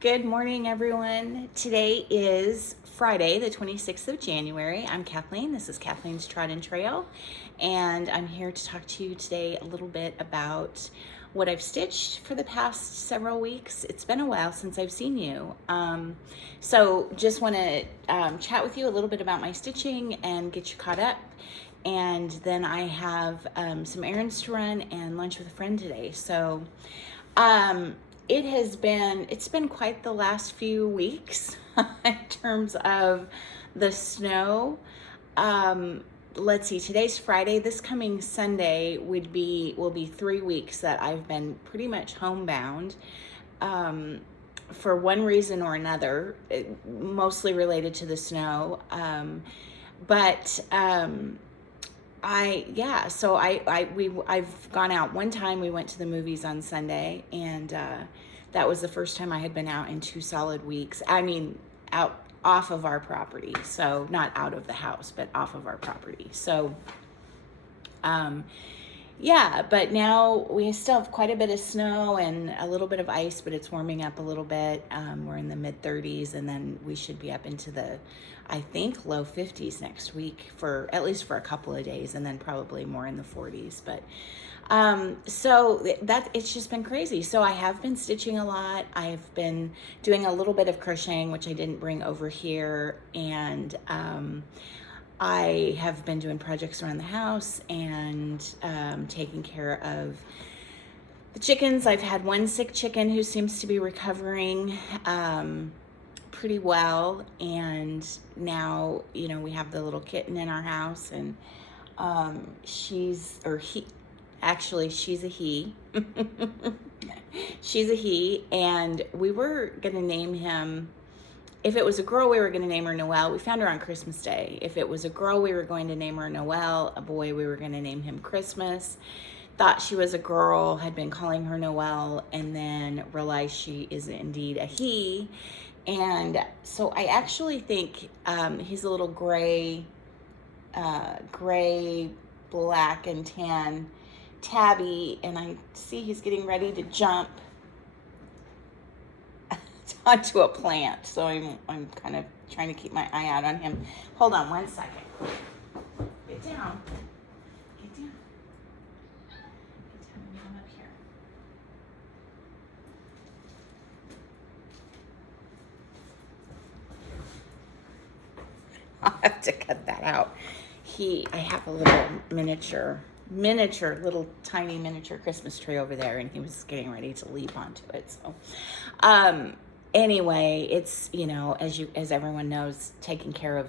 Good morning, everyone. Today is Friday, the 26th of January. I'm Kathleen. This is Kathleen's Trodden Trail, and I'm here to talk to you today a little bit about what I've stitched for the past several weeks. It's been a while since I've seen you. So just want to chat with you a little bit about my stitching and get you caught up. And then I have some errands to run and lunch with a friend today. So it's been quite the last few weeks in terms of the snow. Let's see, today's Friday. This coming Sunday will be 3 weeks that I've been pretty much homebound for one reason or another, mostly related to the snow. I've gone out one time. We went to the movies on Sunday, and that was the first time I had been out in 2 solid weeks. I mean, out off of our property. So not out of the house, but off of our property. So, but now we still have quite a bit of snow and a little bit of ice, but it's warming up a little bit. We're in the mid 30s, and then we should be up into the, I think, low 50s next week at least for a couple of days, and then probably more in the 40s. But so it's just been crazy. So I have been stitching a lot. I've been doing a little bit of crocheting, which I didn't bring over here, and I have been doing projects around the house and taking care of the chickens. I've had one sick chicken who seems to be recovering pretty well, and now we have the little kitten in our house, and she's a he. She's a he, and we were gonna name him. If it was a girl, we were going to name her Noelle. We found her on Christmas Day. If it was a girl, we were going to name her Noelle. A boy, we were going to name him Christmas. Thought she was a girl, had been calling her Noelle, and then realized she is indeed a he. And so I actually think he's a little gray, black, and tan tabby, and I see he's getting ready to jump onto a plant, so I'm kind of trying to keep my eye out on him. Hold on one second. Get down. Get down. Get down and come up here. I'll have to cut that out. I have a little little tiny miniature Christmas tree over there, and he was getting ready to leap onto it. So, anyway, it's, as everyone knows, taking care of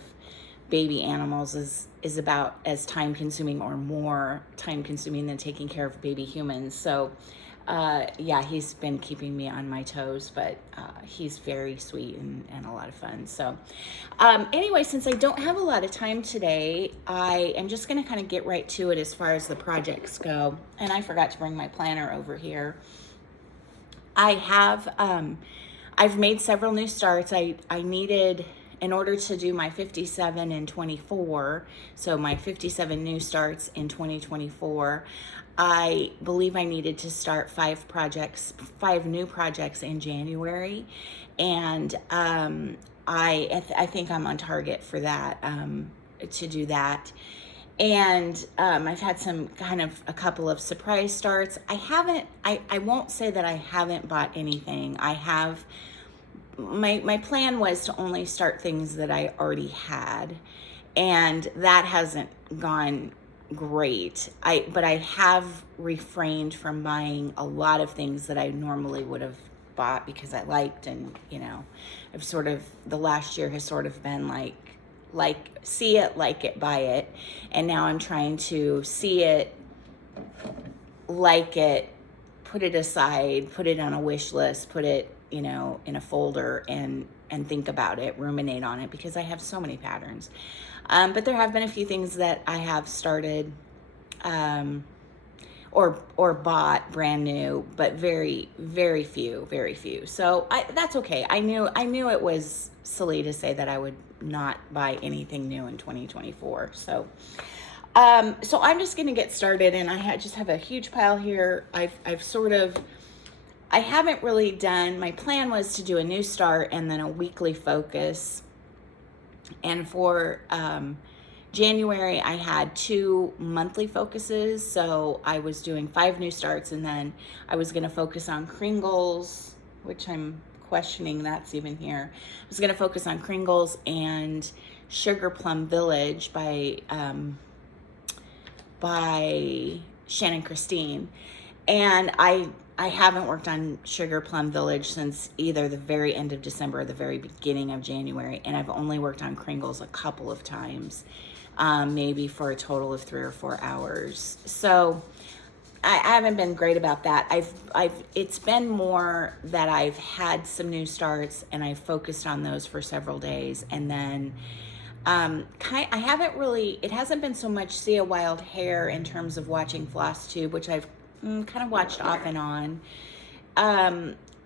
baby animals is about as time consuming or more time consuming than taking care of baby humans. So, he's been keeping me on my toes, but he's very sweet and a lot of fun. So, anyway, since I don't have a lot of time today, I am just going to kind of get right to it as far as the projects go. And I forgot to bring my planner over here. I've made several new starts. I needed, in order to do my 57 and 24, so my 57 new starts in 2024, I believe I needed to start 5 new projects in January. And I think I'm on target for that, to do that. And I've had a couple of surprise starts. I won't say that I haven't bought anything. My plan was to only start things that I already had, and that hasn't gone great. But I have refrained from buying a lot of things that I normally would have bought because I liked, and I've the last year has sort of been like see it, like it, buy it. And now I'm trying to see it, like it, put it aside, put it on a wish list, put it, in a folder, and think about it, ruminate on it, because I have so many patterns. But there have been a few things that I have started, or bought brand new, but very, very few. So that's okay. I knew it was silly to say that I would not buy anything new in 2024. So I'm just going to get started, and I just have a huge pile here. I've sort of I haven't really done, my plan was to do a new start and then a weekly focus. And for January, I had 2 monthly focuses. So I was doing 5 new starts, and then I was going to focus on Kringles, which I'm questioning that's even here. I was going to focus on Kringles and Sugar Plum Village by Shannon Christine. And I haven't worked on Sugar Plum Village since either the very end of December or the very beginning of January. And I've only worked on Kringles a couple of times, maybe for a total of 3 or 4 hours. So I haven't been great about that. It's been more that I've had some new starts and I've focused on those for several days. And then I haven't really, it hasn't been so much See a Wild Hair in terms of watching FlossTube, which I've kind of watched off and on.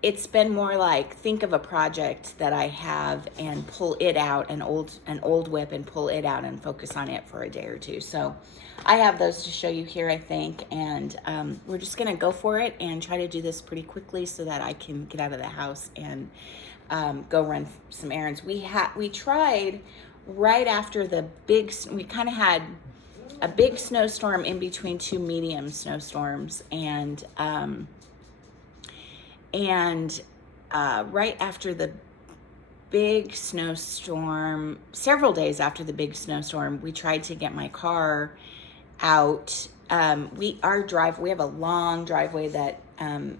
It's been more like think of a project that I have and pull it out, an old whip, and pull it out and focus on it for a day or two. So I have those to show you here, I think, and we're just gonna go for it and try to do this pretty quickly so that I can get out of the house and go run some errands. We tried right after the big, we kind of had a big snowstorm in between 2 medium snowstorms, and right after the big snowstorm, several days after the big snowstorm, we tried to get my car out. We have a long driveway that kind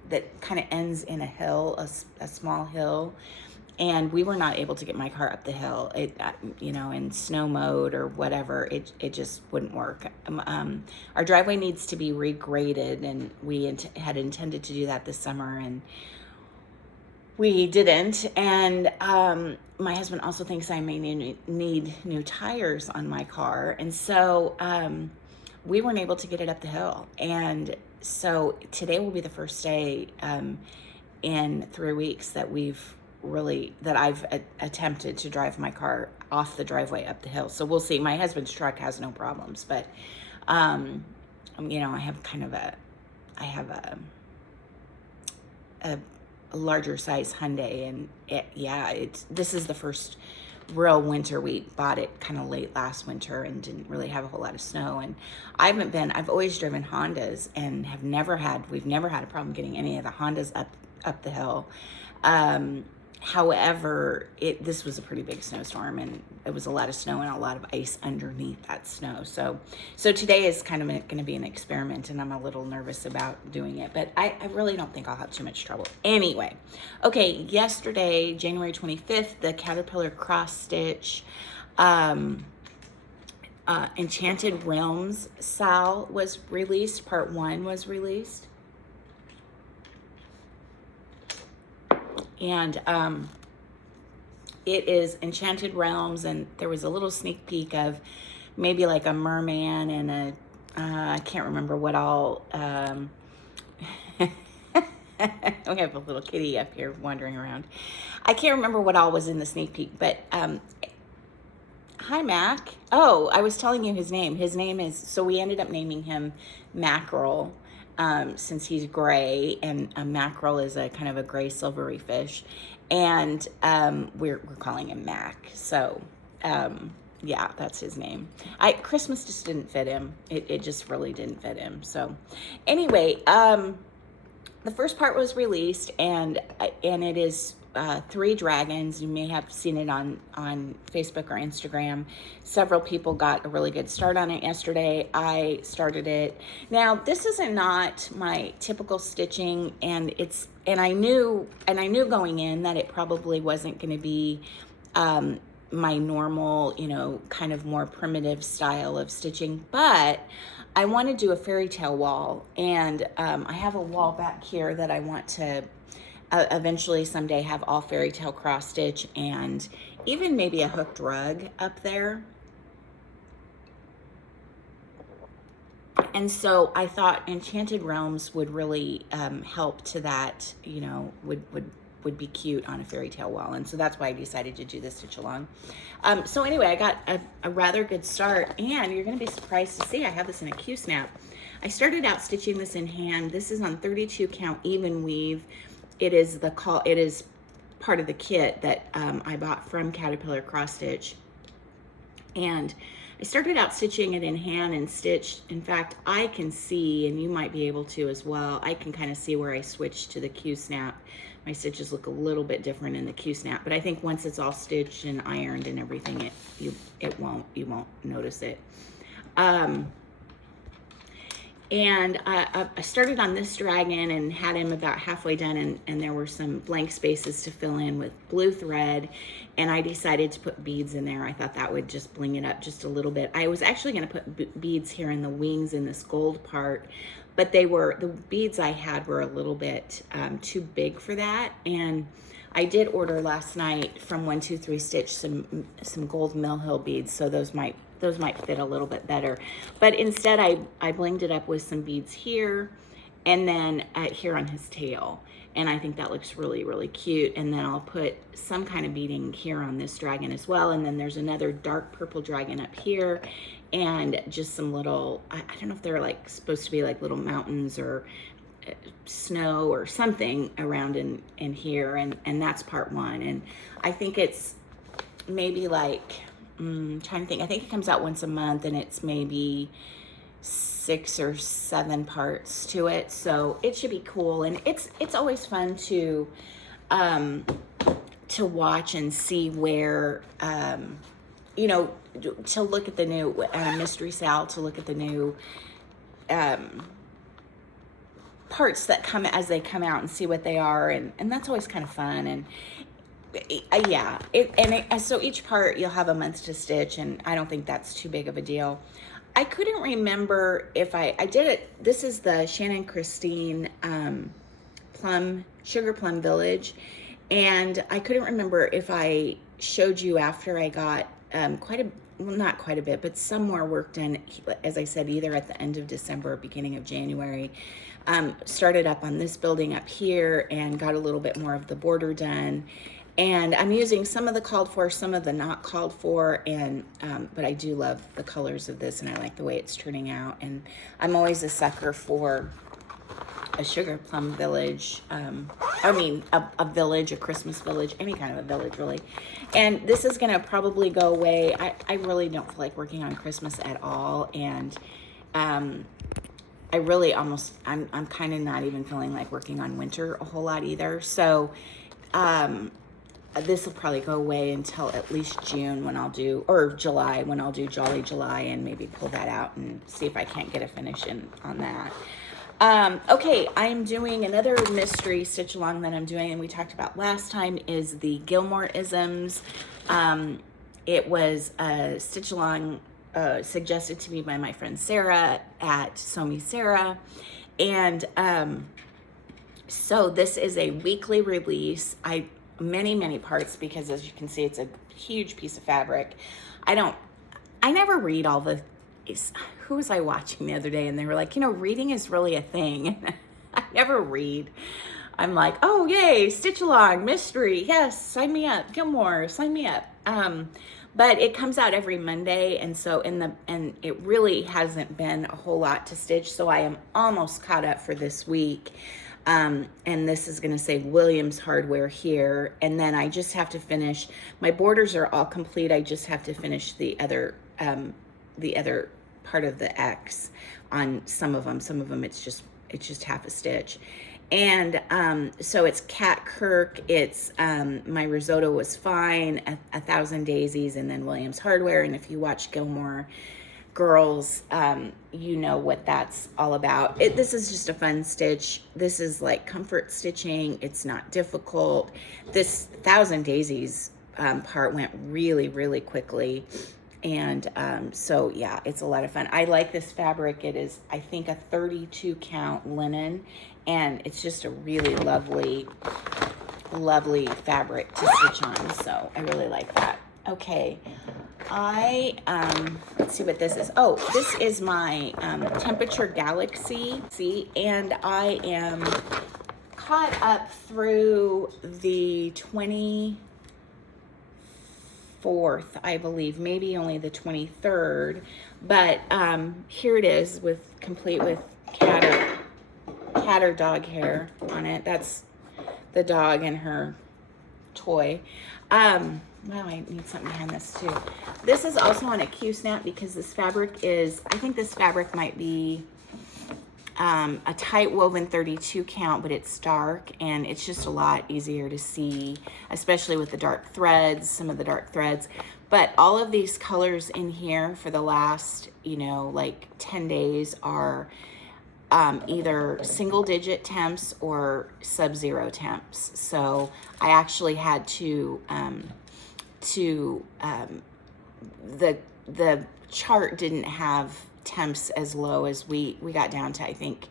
of ends in a hill, a small hill. And we were not able to get my car up the hill. In snow mode or whatever, it just wouldn't work. Our driveway needs to be regraded, and we had intended to do that this summer, and we didn't. And my husband also thinks I may need new tires on my car, and so we weren't able to get it up the hill. And so today will be the first day in 3 weeks that I've attempted to drive my car off the driveway up the hill. So we'll see. My husband's truck has no problems, but I have a larger size Hyundai, and this is the first real winter. We bought it kind of late last winter and didn't really have a whole lot of snow. And I've always driven Hondas and we've never had a problem getting any of the Hondas up the hill. However, this was a pretty big snowstorm, and it was a lot of snow and a lot of ice underneath that snow. So today is kind of going to be an experiment, and I'm a little nervous about doing it, but I really don't think I'll have too much trouble. Anyway, okay, yesterday, January 25th, the Caterpillar Cross Stitch Enchanted Realms SAL was released. Part 1 was released. And it is Enchanted Realms, and there was a little sneak peek of maybe like a merman and I can't remember what all. We have a little kitty up here wandering around. I can't remember what all was in the sneak peek, but hi, Mac. Oh, I was telling you his name. His name is, so we ended up naming him Mackerel. Since he's gray, and a mackerel is a kind of a gray silvery fish, and we're calling him Mac. So yeah, that's his name. Christmas just didn't fit him. It just really didn't fit him. So anyway, the first part was released, and it is 3 dragons. You may have seen it on Facebook or Instagram. Several people got a really good start on it yesterday. I started it. Now, this is not my typical stitching, and I knew going in that it probably wasn't going to be my normal, kind of more primitive style of stitching, but I want to do a fairy tale wall, and I have a wall back here that I want to eventually someday have all fairy tale cross stitch, and even maybe a hooked rug up there. And so I thought Enchanted Realms would really help to that, would be cute on a fairy tale wall. And so that's why I decided to do this stitch along. So anyway, I got a rather good start, and you're going to be surprised to see I have this in a Q-snap. I started out stitching this in hand. This is on 32 count even weave. It is part of the kit that I bought from Caterpillar Cross Stitch. And I started out stitching it in hand and stitched. In fact, I can see, and you might be able to as well, I can kind of see where I switched to the Q-snap. My stitches look a little bit different in the Q-snap, but I think once it's all stitched and ironed and everything, you won't notice it. And I started on this dragon and had him about halfway done, and there were some blank spaces to fill in with blue thread, and I decided to put beads in there. I thought that would just bling it up just a little bit. I was actually going to put beads here in the wings in this gold part, but the beads I had were a little bit too big for that, and I did order last night from 123 Stitch some gold Mill Hill beads, so those might fit a little bit better. But instead I blinged it up with some beads here and then here on his tail. And I think that looks really, really cute. And then I'll put some kind of beading here on this dragon as well. And then there's another dark purple dragon up here and just some little, I don't know if they're like supposed to be like little mountains or snow or something around in here. And that's part one. And I think it's maybe like, trying to think, I think it comes out once a month and it's maybe 6 or 7 parts to it, so it should be cool. And it's always fun to watch and see where to look at the new Mystery Sal, to look at the new parts that come as they come out and see what they are, and that's always kind of fun. And yeah, so each part you'll have a month to stitch, and I don't think that's too big of a deal. I couldn't remember if I did it. This is the Shannon Christine Sugar Plum Village, and I couldn't remember if I showed you after I got not quite a bit, but some more work done, as I said, either at the end of December or beginning of January. Started up on this building up here and got a little bit more of the border done. And I'm using some of the called for, some of the not called for, and but I do love the colors of this, and I like the way it's turning out. And I'm always a sucker for a Sugar Plum Village, a village, a Christmas village, any kind of a village, really. And this is gonna probably go away. I really don't feel like working on Christmas at all, and I'm kind of not even feeling like working on winter a whole lot either. So this will probably go away until at least June or July when I'll do Jolly July and maybe pull that out and see if I can't get a finish on that. Okay, I'm doing another mystery stitch along that I'm doing, and we talked about last time, is the Gilmore-isms. It was a stitch along suggested to me by my friend Sarah at Sew Me Sarah. And so this is a weekly release. Many parts, because as you can see, it's a huge piece of fabric. I never read all the, who was I watching the other day? And they were like, reading is really a thing. I never read. I'm like, oh yay, stitch along, mystery, yes, sign me up. Gilmore, sign me up. But it comes out every Monday, and so and it really hasn't been a whole lot to stitch, so I am almost caught up for this week. And this is going to say Williams Hardware here, and then I just have to finish. My borders are all complete. I just have to finish the other part of the X on some of them. Some of them it's just half a stitch. And so it's Cat Kirk, it's My Risotto Was Fine, 1,000 Daisies, and then Williams Hardware. And if you watch Gilmore Girls, you know what that's all about. This is just a fun stitch. This is like comfort stitching. It's not difficult. This 1,000 Daisies part went really, really quickly. And so yeah, it's a lot of fun. I like this fabric. It is, I think, a 32 count linen, and it's just a really lovely fabric to stitch on. So I really like that. Okay, let's see what this is. Oh, this is my Temperature Galaxy. See, and I am caught up through the 24th, I believe, maybe only the 23rd, but here it is complete with cat or dog hair on it. That's the dog and her toy. Wow, I need something behind this too. This is also on a Q-snap because this fabric is, I think this fabric might be a tight woven 32 count, but it's dark and it's just a lot easier to see, especially with the dark threads, some of the dark threads. But all of these colors in here for the last, like 10 days are either single digit temps or sub-zero temps. So I actually had to the chart didn't have temps as low as we got down to, I think,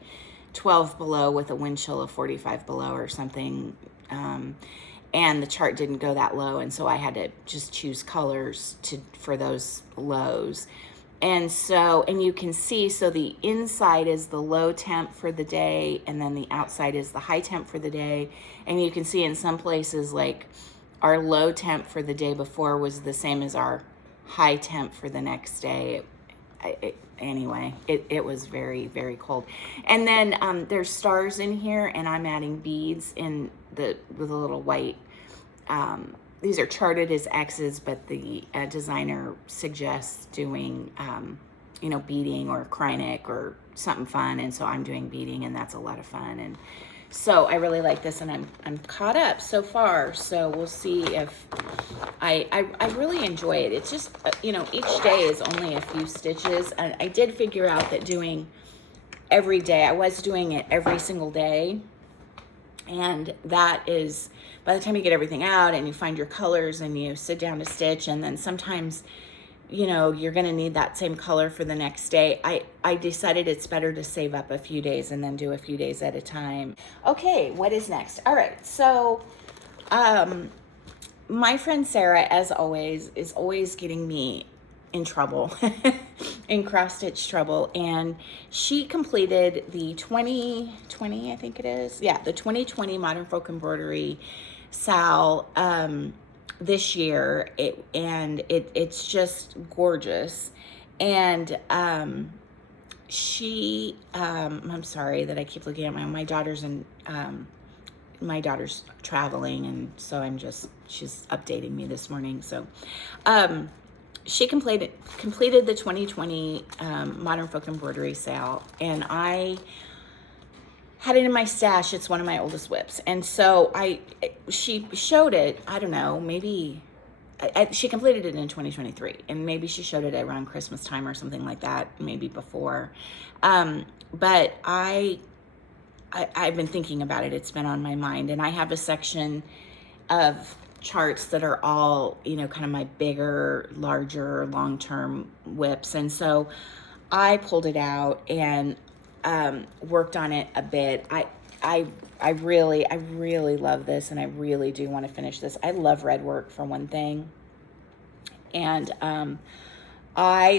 12 below with a wind chill of 45 below or something. And the chart didn't go that low. And so I had to just choose colors for those lows. And so, and you can see, so the inside is the low temp for the day, and then the outside is the high temp for the day. And you can see in some places, like our low temp for the day before was the same as our high temp for the next day. Anyway, it was very, very cold. And then there's stars in here, and I'm adding beads with a little white. These are charted as X's, but the designer suggests doing, beading or Krynic or something fun. And so I'm doing beading, and that's a lot of fun. And so I really like this, and I'm caught up so far. So we'll see if I really enjoy it. It's just, each day is only a few stitches. And I did figure out that doing every day, I was doing it every single day. And that is, by the time you get everything out and you find your colors and you sit down to stitch, and then sometimes, you're going to need that same color for the next day. I decided it's better to save up a few days and then do a few days at a time. Okay, what is next? All right, so my friend Sarah, as always, is always getting me in trouble, in cross-stitch trouble, and she completed the 2020, I think it is, the 2020 Modern Folk Embroidery SAL this year, it's just gorgeous. And she I'm sorry that I keep looking at my daughter's my daughter's traveling, and so she's updating me this morning. So she completed the 2020 Modern Folk Embroidery SAL, and I had it in my stash. It's one of my oldest whips. And so she showed it, I don't know, maybe she completed it in 2023, and maybe she showed it around Christmas time or something like that, maybe before. But I've been thinking about it. It's been on my mind, and I have a section of charts that are all, kind of my bigger, larger, long-term whips. And so I pulled it out and worked on it a bit. I really love this, and I really do want to finish this. I love red work, for one thing. And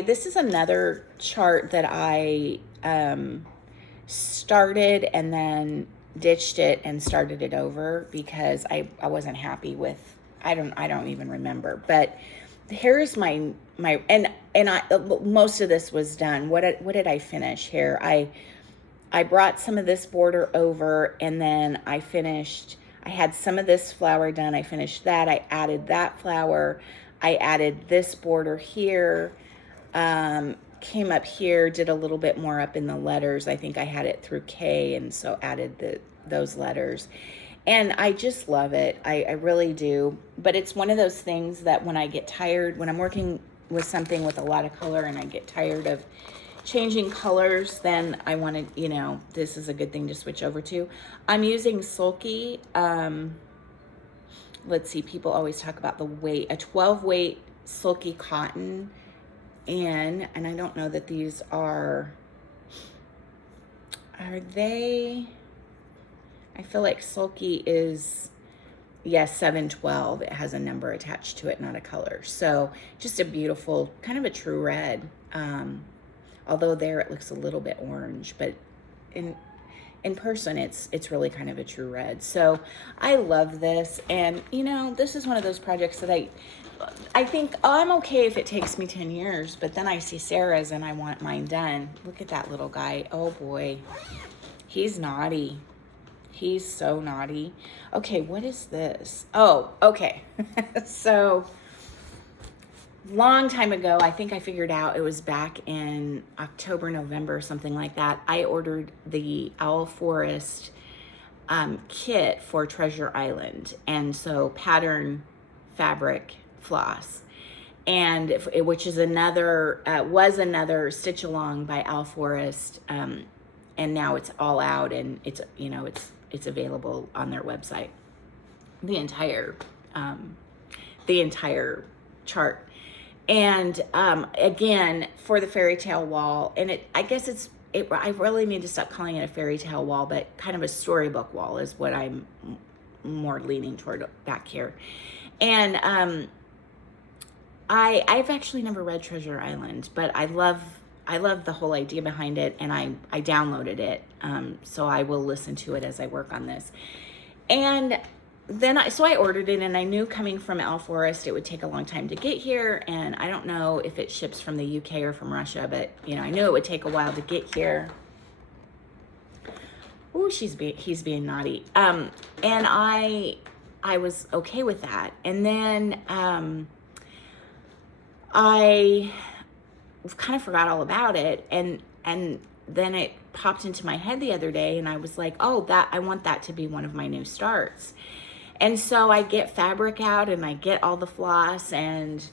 this is another chart that I started and then ditched it and started it over because I wasn't happy with, I don't even remember. But here's my and most of this was done. What did I finish here? I brought some of this border over, and then I had some of this flower done. I finished that. I added that flower. I added this border here. Came up here, did a little bit more up in the letters. I think I had it through K, and so added those letters. And I just love it. I really do. But it's one of those things that when I get tired, when I'm working with something with a lot of color and I get tired of changing colors, then I want to, this is a good thing to switch over to. I'm using Sulky. Let's see, people always talk about the weight, a 12 weight Sulky cotton. And I don't know that these are they, I feel like Sulky is, yes, 712. It has a number attached to it, not a color. So just a beautiful, kind of a true red. Although there it looks a little bit orange, but in in person, it's really kind of a true red. So I love this. And, you know, this is one of those projects that I think, oh, I'm okay if it takes me 10 years, but then I see Sarah's and I want mine done. Look at that little guy. Oh boy, he's naughty. He's so naughty. Okay, what is this? Oh, okay. So long time ago, I think I figured out, it was back in October, November, something like that. I ordered the Owl Forest kit for Treasure Island. And so pattern fabric floss, and which is another was another stitch along by Owl Forest, and now it's all out, and it's, you know, it's available on their website, the entire chart. And again, for the fairy tale wall, and I guess I really need to stop calling it a fairy tale wall, but kind of a storybook wall is what I'm more leaning toward back here. And I've actually never read Treasure Island, but I love the whole idea behind it, and I downloaded it, so I will listen to it as I work on this. And then I ordered it, and I knew coming from Owl Forest it would take a long time to get here, and I don't know if it ships from the UK or from Russia, but you know, I knew it would take a while to get here. Oh, he's being naughty. And I was okay with that. And then I kind of forgot all about it, and then it popped into my head the other day, and I was like, oh, I want that to be one of my new starts. And so I get fabric out, and I get all the floss, and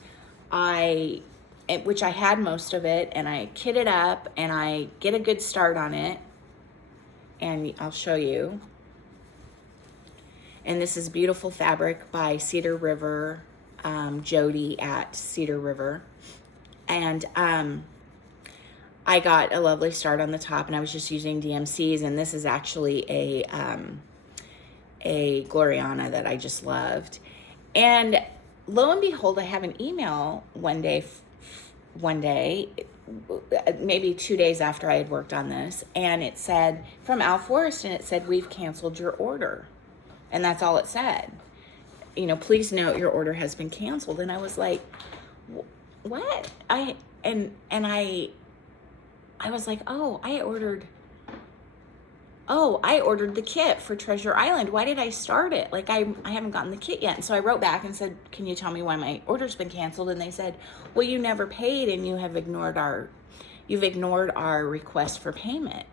which I had most of it, and I kit it up, and I get a good start on it, and I'll show you. And this is beautiful fabric by Cedar River, Jody at Cedar River. And I got a lovely start on the top, and I was just using DMCs, and this is actually a Gloriana that I just loved. And lo and behold, I have an email one day, maybe 2 days after I had worked on this, and it said from Owl Forest, and it said, we've canceled your order. And that's all it said. You know, please note your order has been canceled. And I was like, what? I was like, oh, I ordered the kit for Treasure Island. Why did I start it? Like, I haven't gotten the kit yet. And so I wrote back and said, can you tell me why my order's been canceled? And they said, well, you never paid, and you've ignored our request for payment.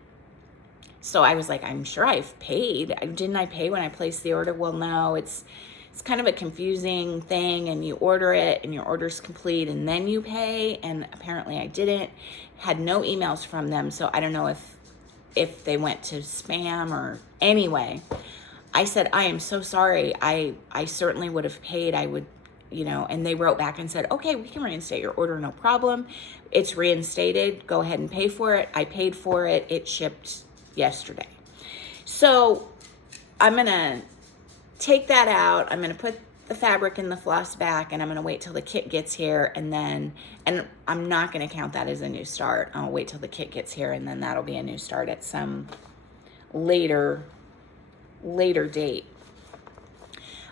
So I was like, I'm sure I've paid. Didn't I pay when I placed the order? Well, no, it's kind of a confusing thing, and you order it, and your order's complete, and then you pay, and apparently I didn't. Had no emails from them, so I don't know if they went to spam or... Anyway, I said, I am so sorry. I certainly would have paid. I would, you know, and they wrote back and said, okay, we can reinstate your order, no problem. It's reinstated. Go ahead and pay for it. I paid for it. It shipped yesterday. So I'm going to take that out. I'm going to put the fabric in the floss back, and I'm going to wait till the kit gets here, and I'm not going to count that as a new start. I'll wait till the kit gets here, and then that'll be a new start at some later date.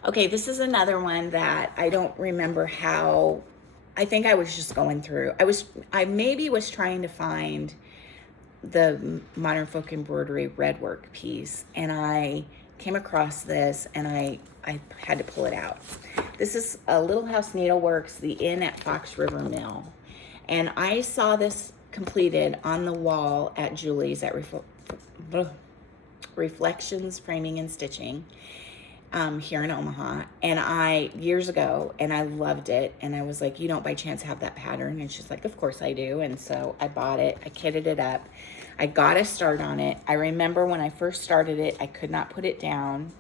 Okay, this is another one that I don't remember how. I think I was just going through. I maybe was trying to find the Modern Folk Embroidery red work piece, and I came across this, and I had to pull it out. This is a Little House Needleworks, the Inn at Fox River Mill. And I saw this completed on the wall at Julie's at Reflections Framing and Stitching here in Omaha. And years ago, and I loved it. And I was like, you don't by chance have that pattern? And she's like, of course I do. And so I bought it, I kitted it up. I got a start on it. I remember when I first started it, I could not put it down.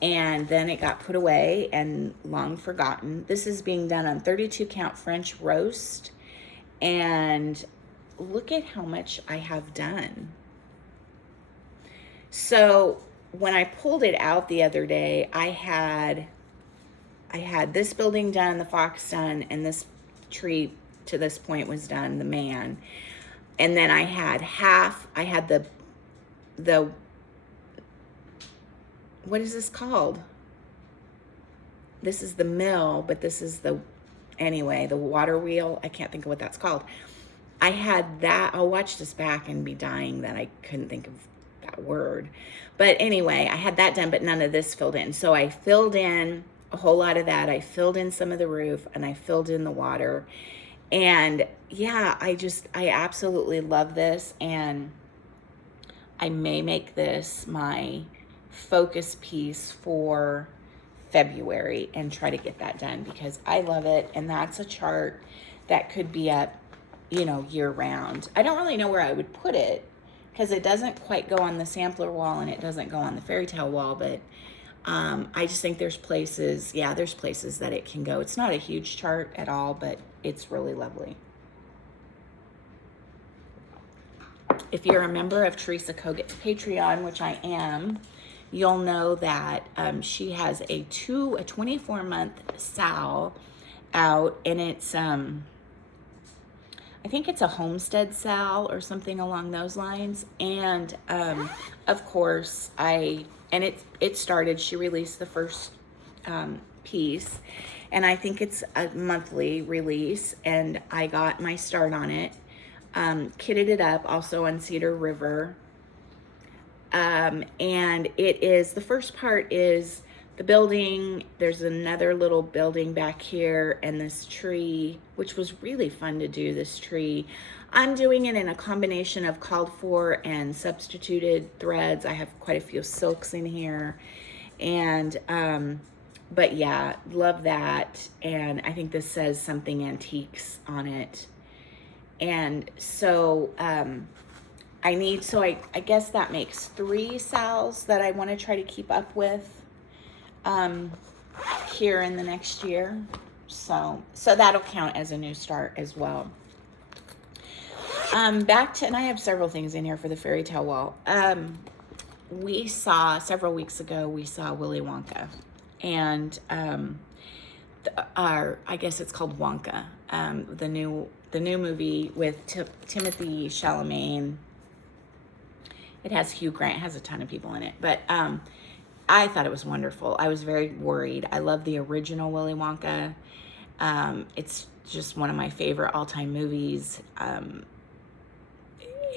And then it got put away and long forgotten. This is being done on 32 count French roast. And look at how much I have done. So when I pulled it out the other day, I had this building done, the fox done, and this tree to this point was done, the man. And then I had the what is this called? This is the mill, but this is the, anyway, the water wheel. I can't think of what that's called. I had that. I'll watch this back and be dying that I couldn't think of that word. But anyway, I had that done, but none of this filled in. So I filled in a whole lot of that. I filled in some of the roof, and I filled in the water. And yeah, I absolutely love this. And I may make this my focus piece for February and try to get that done, because I love it. And that's a chart that could be up, you know, year round. I don't really know where I would put it, because it doesn't quite go on the sampler wall and it doesn't go on the fairy tale wall, but I just think there's places, yeah, there's places that it can go. It's not a huge chart at all, but it's really lovely. If you're a member of Teresa Kogut's Patreon, which I am, you'll know that she has a 24-month sal out, and it's I think it's a homestead sal or something along those lines. And of course, it started, she released the first piece, and I think it's a monthly release, and I got my start on it. Kitted it up also on Cedar River. And it is, the first part is the building. There's another little building back here, and this tree, which was really fun to do, this tree. I'm doing it in a combination of called for and substituted threads. I have quite a few silks in here. And, but yeah, love that. And I think this says something antiques on it. And so, I guess that makes 3 sals that I want to try to keep up with here in the next year. So that'll count as a new start as well. Back to, and I have several things in here for the fairy tale wall. We saw, several weeks ago, we saw Willy Wonka, and I guess it's called Wonka, the new movie with Timothy Chalamet. It has Hugh Grant, it has a ton of people in it, but I thought it was wonderful. I was very worried. I love the original Willy Wonka. It's just one of my favorite all-time movies.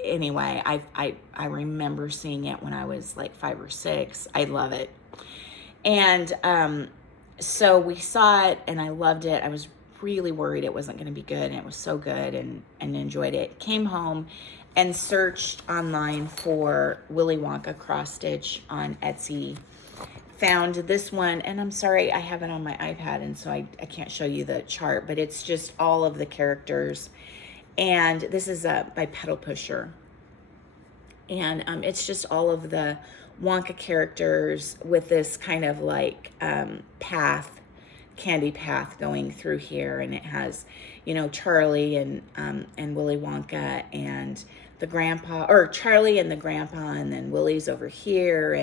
Anyway, I remember seeing it when I was like 5 or 6. I love it. And so we saw it, and I loved it. I was really worried it wasn't going to be good, and it was so good, and enjoyed it. Came home and searched online for Willy Wonka cross stitch on Etsy. Found this one, and I'm sorry, I have it on my iPad, and so I can't show you the chart, but it's just all of the characters. And this is by Pedal Pusher. And it's just all of the Wonka characters with this kind of like path, candy path going through here. And it has, you know, Charlie and Willy Wonka and the grandpa, or Charlie and the grandpa, and then Willy's over here.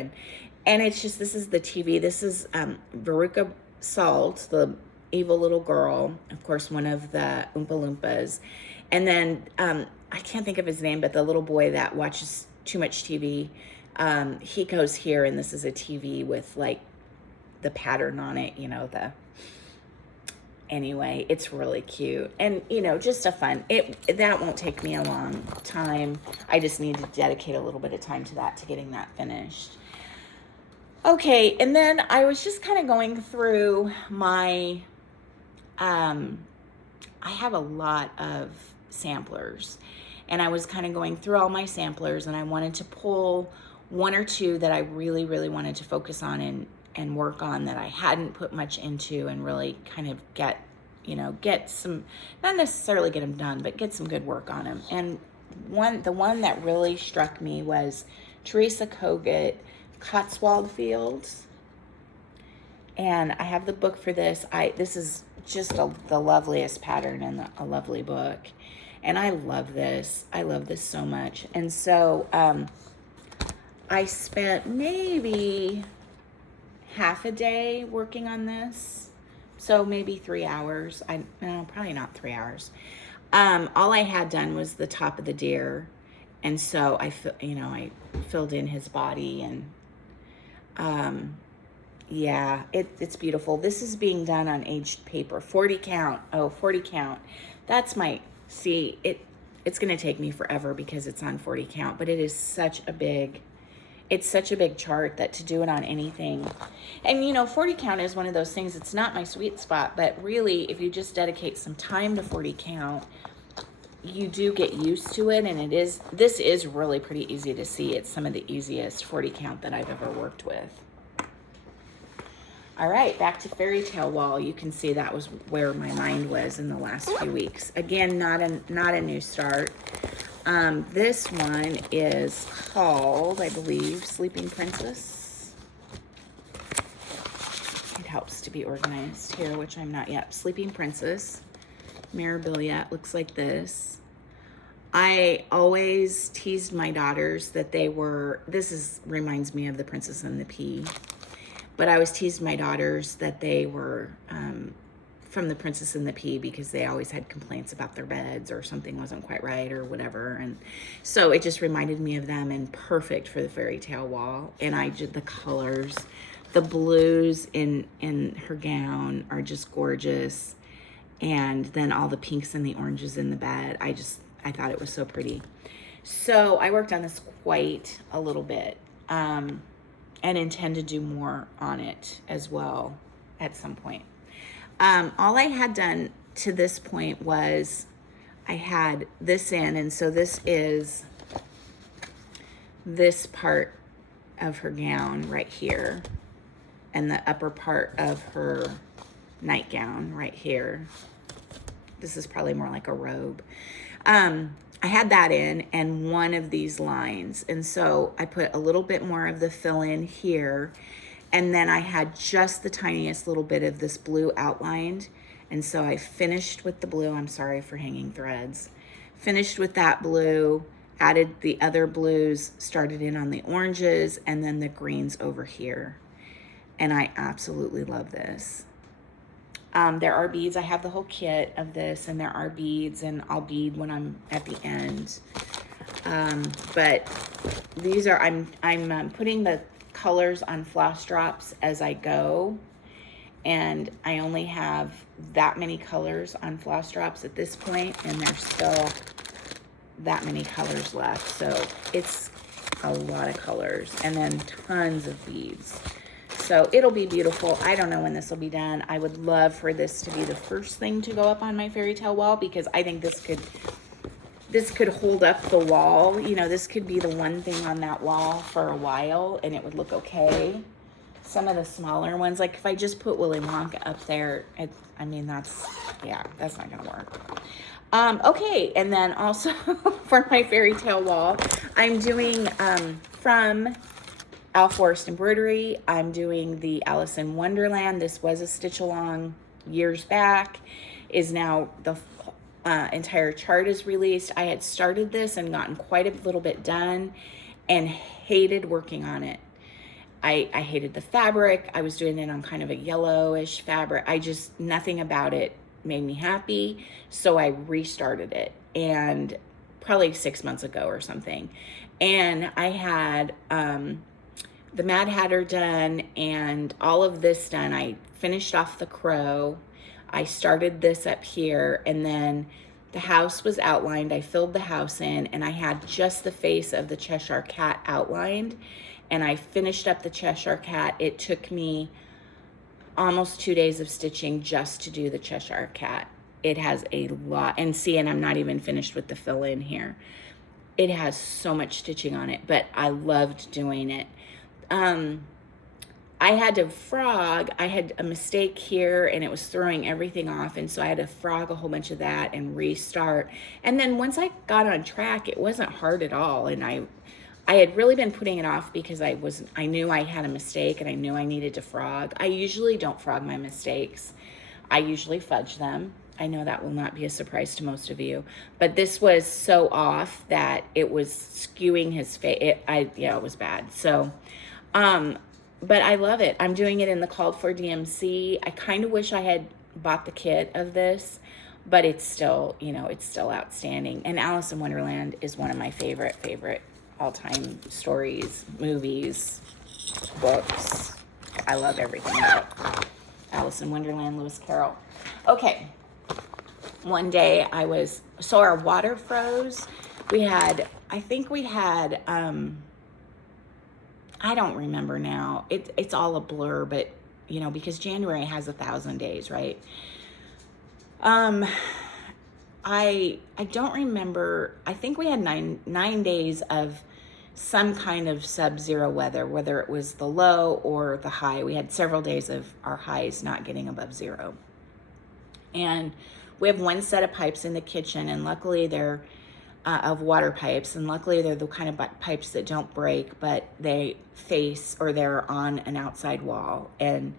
And it's just, this is the TV. This is Veruca Salt, the evil little girl, of course, one of the Oompa Loompas. And then I can't think of his name, but the little boy that watches too much TV, he goes here, and this is a TV with like the pattern on it, you know, anyway, it's really cute. And, you know, just a fun, that won't take me a long time. I just need to dedicate a little bit of time to that, to getting that finished. Okay, and then I was just kind of going through my, I have a lot of samplers, and I was kind of going through all my samplers, and I wanted to pull 1 or 2 that I really, really wanted to focus on and work on, that I hadn't put much into, and really kind of get some, not necessarily get them done, but get some good work on them. And the one that really struck me was Teresa Kogut, Cotswold Fields. And I have the book for this. This is just the loveliest pattern and a lovely book. And I love this. I love this so much. And so I spent maybe half a day working on this. So maybe 3 hours. No, probably not 3 hours. All I had done was the top of the deer. And so I filled in his body, and Yeah, it's beautiful. This is being done on aged paper, 40 count. Oh, 40 count. That's my, see, it's going to take me forever because it's on 40 count, but it is such a big, it's such a big chart that to do it on anything. And you know, 40 count is one of those things, it's not my sweet spot, but really if you just dedicate some time to 40 count, you do get used to it. And this is really pretty easy to see. It's some of the easiest 40 count that I've ever worked with. All right, back to fairy tale wall. You can see that was where my mind was in the last few weeks. Again, not a new start. This one is called, I believe, Sleeping Princess. It helps to be organized here, which I'm not yet. Sleeping Princess, Mirabilia. Looks like this. I always teased my daughters that they were, reminds me of the Princess and the Pea. But I always teased my daughters that they were from the Princess and the Pea because they always had complaints about their beds or something wasn't quite right or whatever. And so it just reminded me of them and perfect for the fairy tale wall. And I did the colors. The blues in her gown are just gorgeous. And then all the pinks and the oranges in the bed. I thought it was so pretty. So I worked on this quite a little bit. And intend to do more on it as well at some point. All I had done to this point was I had this in, and so this is this part of her gown right here, and the upper part of her nightgown right here. This is probably more like a robe. I had that in and one of these lines. And so I put a little bit more of the fill in here. And then I had just the tiniest little bit of this blue outlined. And so I finished with the blue. I'm sorry for hanging threads. Finished with that blue, added the other blues, started in on the oranges, and then the greens over here. And I absolutely love this. There are beads. I have the whole kit of this, and there are beads, and I'll bead when I'm at the end. But these are, I'm putting the colors on floss drops as I go, and I only have that many colors on floss drops at this point, and there's still that many colors left. So it's a lot of colors, and then tons of beads. So it'll be beautiful. I don't know when this will be done. I would love for this to be the first thing to go up on my fairy tale wall because I think this could hold up the wall. You know, this could be the one thing on that wall for a while and it would look okay. Some of the smaller ones, like if I just put Willy Wonka up there, that's not gonna work. Okay, and then also for my fairy tale wall, I'm doing from Al Forest Embroidery, I'm doing the Alice in Wonderland. This was a stitch along years back, is now the entire chart is released. I had started this and gotten quite a little bit done and hated working on it. I hated the fabric. I was doing it on kind of a yellowish fabric. Nothing about it made me happy. So I restarted it, and probably 6 months ago or something. And I had the Mad Hatter done and all of this done. I finished off the crow. I started this up here, and then the house was outlined. I filled the house in, and I had just the face of the Cheshire Cat outlined, and I finished up the Cheshire Cat. It took me almost 2 days of stitching just to do the Cheshire Cat. It has a lot, and I'm not even finished with the fill in here. It has so much stitching on it, but I loved doing it. I had to frog. I had a mistake here and it was throwing everything off, and so I had to frog a whole bunch of that and restart. And then once I got on track, it wasn't hard at all, and I had really been putting it off because I knew I had a mistake and I knew I needed to frog. I usually don't frog my mistakes. I usually fudge them. I know that will not be a surprise to most of you, but this was so off that it was skewing his face. It was bad. So, but I love it. I'm doing it in the Called for DMC. I kind of wish I had bought the kit of this, but it's still outstanding. And Alice in Wonderland is one of my favorite all-time stories, movies, books. I love everything about Alice in Wonderland, Lewis Carroll. Okay. One day so our water froze. I think we had, I don't remember now. It's all a blur, but because January has 1,000 days, right? I don't remember. I think we had nine days of some kind of sub-zero weather, whether it was the low or the high. We had several days of our highs not getting above zero. And we have one set of pipes in the kitchen, and luckily they're of water pipes, and luckily they're the kind of pipes that don't break, but they face or they're on an outside wall. And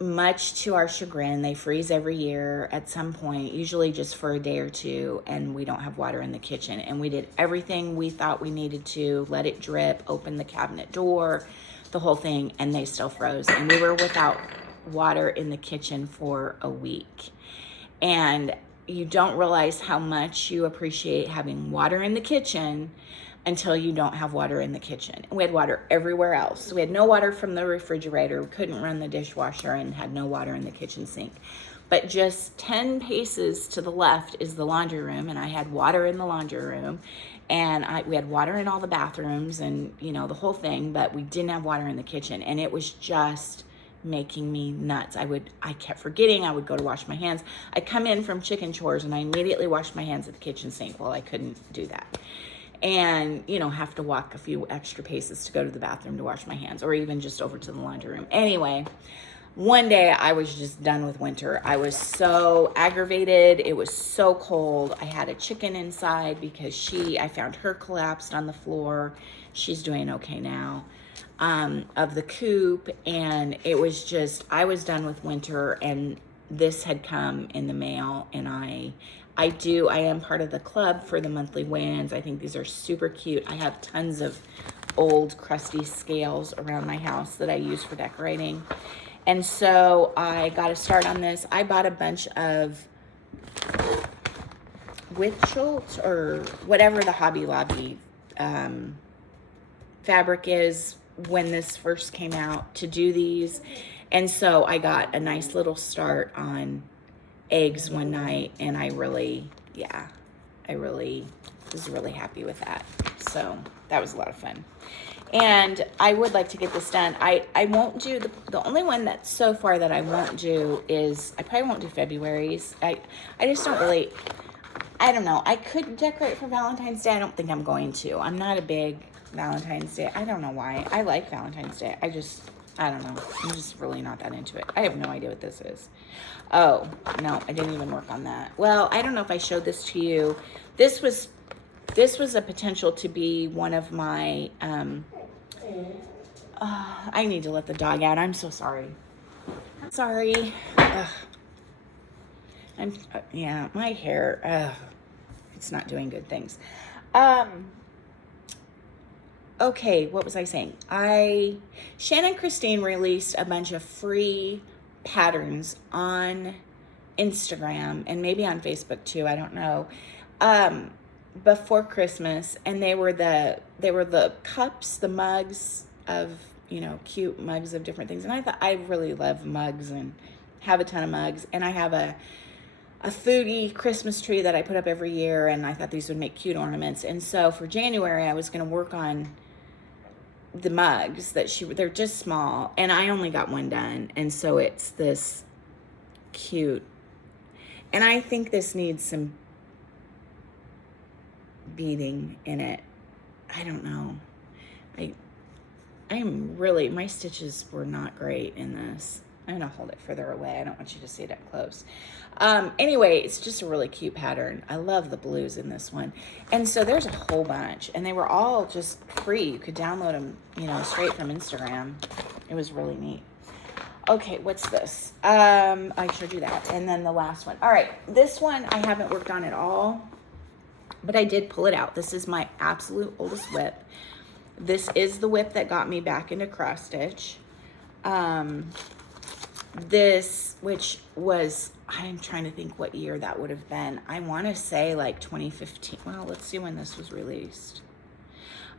much to our chagrin, they freeze every year at some point, usually just for a day or two, and we don't have water in the kitchen. And we did everything we thought we needed to, let it drip, open the cabinet door, the whole thing, and they still froze. And we were without water in the kitchen for a week. And you don't realize how much you appreciate having water in the kitchen until you don't have water in the kitchen. We had water everywhere else. We had no water from the refrigerator. We couldn't run the dishwasher and had no water in the kitchen sink. But just 10 paces to the left is the laundry room, and I had water in the laundry room. And we had water in all the bathrooms and, the whole thing, but we didn't have water in the kitchen. And it was just making me nuts. I kept forgetting. I would go to wash my hands. I come in from chicken chores and I immediately washed my hands at the kitchen sink. Well, I couldn't do that. And, have to walk a few extra paces to go to the bathroom to wash my hands, or even just over to the laundry room. Anyway, one day I was just done with winter. I was so aggravated. It was so cold. I had a chicken inside because I found her collapsed on the floor. She's doing okay now, of the coop. And it was just, I was done with winter, and this had come in the mail, and I am part of the club for the monthly weigh-ins. I think these are super cute. I have tons of old crusty scales around my house that I use for decorating. And so I got to start on this. I bought a bunch of Witchelt or whatever the Hobby Lobby fabric is when this first came out to do these. And so I got a nice little start on eggs one night, and I really was really happy with that. So that was a lot of fun. And I would like to get this done. I won't do the only one that so far that I won't do is, I probably won't do February's. I just don't really, I don't know. I could decorate for Valentine's Day. I don't think I'm going to. I'm not a big Valentine's Day. I don't know why. I like Valentine's Day. I don't know. I'm just really not that into it. I have no idea what this is. Oh, no, I didn't even work on that. Well, I don't know if I showed this to you. This was a potential to be one of my, I need to let the dog out. I'm so sorry. I'm sorry. My hair, it's not doing good things. Okay, what was I saying? Shannon Christine released a bunch of free patterns on Instagram and maybe on Facebook too, I don't know, before Christmas, and they were the cups, the mugs of, cute mugs of different things. And I thought, I really love mugs and have a ton of mugs, and I have a foodie Christmas tree that I put up every year, and I thought these would make cute ornaments. And so for January, I was going to work on the mugs they're just small, and I only got one done, and so it's this cute, and I think this needs some beading in it. I don't know. My stitches were not great in this. I'm gonna hold it further away. I don't want you to see it up close. Anyway, it's just a really cute pattern. I love the blues in this one. And so there's a whole bunch, and they were all just free. You could download them, straight from Instagram. It was really neat. Okay, what's this? I showed you that. And then the last one. All right, this one I haven't worked on at all, but I did pull it out. This is my absolute oldest whip. This is the whip that got me back into cross stitch. This, which was, I'm trying to think what year that would have been. I want to say like 2015. Well, let's see when this was released.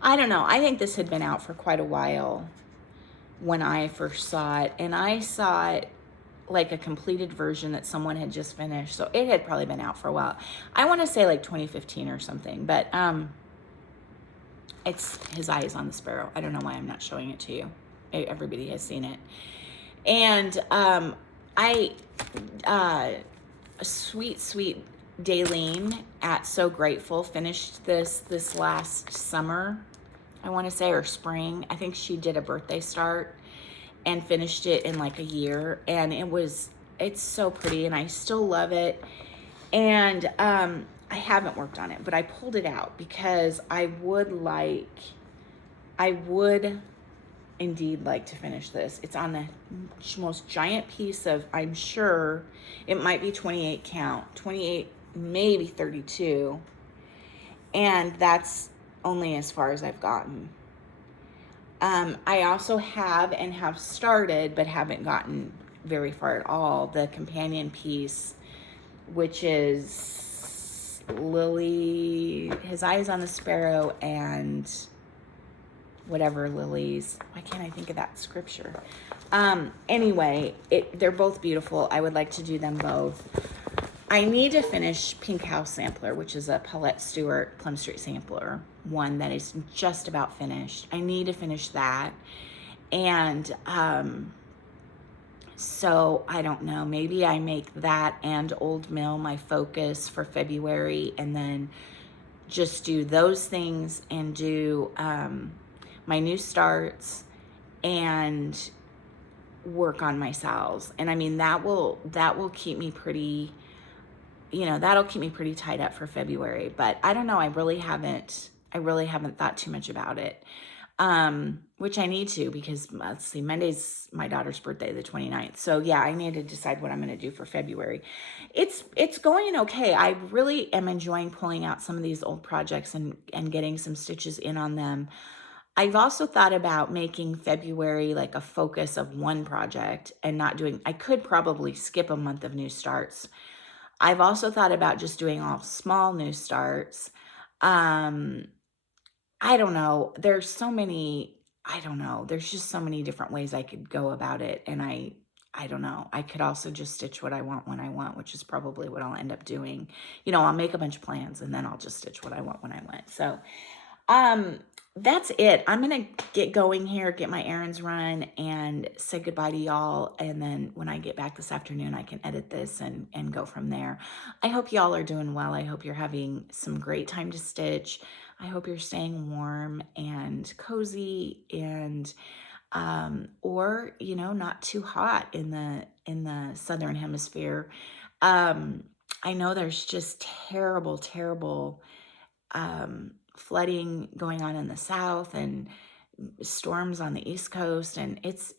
I don't know. I think this had been out for quite a while. when I first saw it, and I saw it like a completed version that someone had just finished. So it had probably been out for a while. I want to say like 2015 or something, but it's His Eyes on the Sparrow. I don't know why I'm not showing it to you. Everybody has seen it. And I sweet Daleen at So Grateful finished this last summer, I want to say, or spring. I think she did a birthday start and finished it in like a year, and it's so pretty, and I still love it. And I haven't worked on it, but I pulled it out because I would indeed like to finish this. It's on the most giant piece of, I'm sure it might be 28 count, 28, maybe 32. And that's only as far as I've gotten. I also have started, but haven't gotten very far at all, the companion piece, which is Lily, His Eyes on the Sparrow, and whatever Lily's, why can't I think of that scripture? Anyway, they're both beautiful. I would like to do them both. I need to finish Pink House Sampler, which is a Paulette Stewart Plum Street sampler, one that is just about finished. I need to finish that. And so I don't know, maybe I make that and Old Mill my focus for February, and then just do those things and do my new starts and work on my sales. And I mean, that will keep me pretty, that'll keep me pretty tied up for February. But I don't know, I really haven't thought too much about it. Which I need to, because let's see, Monday's my daughter's birthday, the 29th. So yeah, I need to decide what I'm going to do for February. It's going okay. I really am enjoying pulling out some of these old projects and getting some stitches in on them. I've also thought about making February like a focus of one project and not doing, I could probably skip a month of new starts. I've also thought about just doing all small new starts. I don't know. There's so many, I don't know. There's just so many different ways I could go about it. And I don't know. I could also just stitch what I want when I want, which is probably what I'll end up doing. I'll make a bunch of plans and then I'll just stitch what I want when I want. So, that's it. I'm going to get going here, get my errands run, and say goodbye to y'all. And then when I get back this afternoon, I can edit this and go from there. I hope y'all are doing well. I hope you're having some great time to stitch. I hope you're staying warm and cozy and, or, not too hot in the Southern Hemisphere. I know there's just terrible, flooding going on in the South and storms on the East Coast, and it's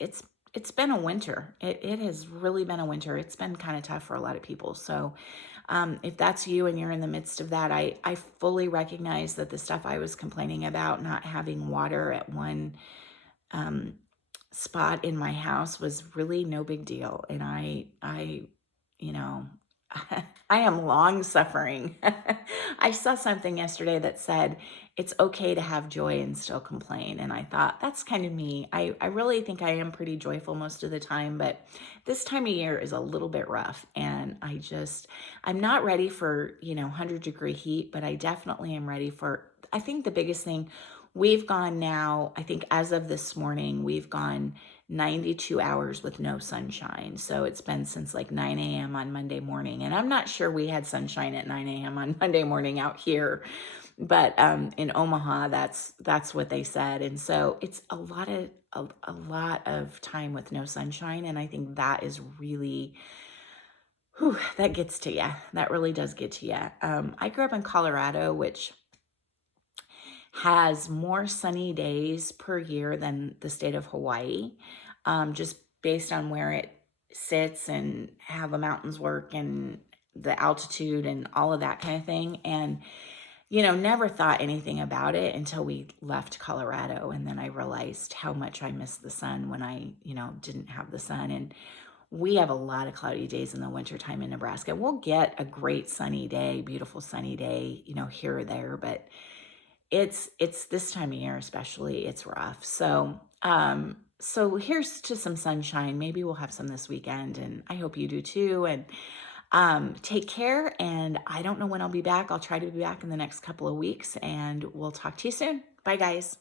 been a winter. It has really been a winter. It's been kind of tough for a lot of people. So if that's you and you're in the midst of that, I fully recognize that the stuff I was complaining about, not having water at one spot in my house, was really no big deal. And you know, I am long suffering. I saw something yesterday that said it's okay to have joy and still complain. And I thought, that's kind of me. I really think I am pretty joyful most of the time, but this time of year is a little bit rough. And I'm not ready for, 100-degree heat, but I definitely am ready for, I think the biggest thing, we've gone now, I think as of this morning, we've gone 92 hours with no sunshine. So it's been since like 9 a.m. on Monday morning. And I'm not sure we had sunshine at 9 a.m. on Monday morning out here. But in Omaha, that's what they said. And so it's a lot of time with no sunshine. And I think that is really, that gets to you. That really does get to you. I grew up in Colorado, which has more sunny days per year than the state of Hawaii, just based on where it sits and how the mountains work and the altitude and all of that kind of thing. And, never thought anything about it until we left Colorado. And then I realized how much I missed the sun when I, didn't have the sun. And we have a lot of cloudy days in the wintertime in Nebraska. We'll get a great sunny day, beautiful sunny day, here or there, but it's this time of year especially, it's rough. So So here's to some sunshine. Maybe we'll have some this weekend, and I hope you do too. And take care. And I don't know when I'll be back. I'll try to be back in the next couple of weeks, and we'll talk to you soon. Bye, guys.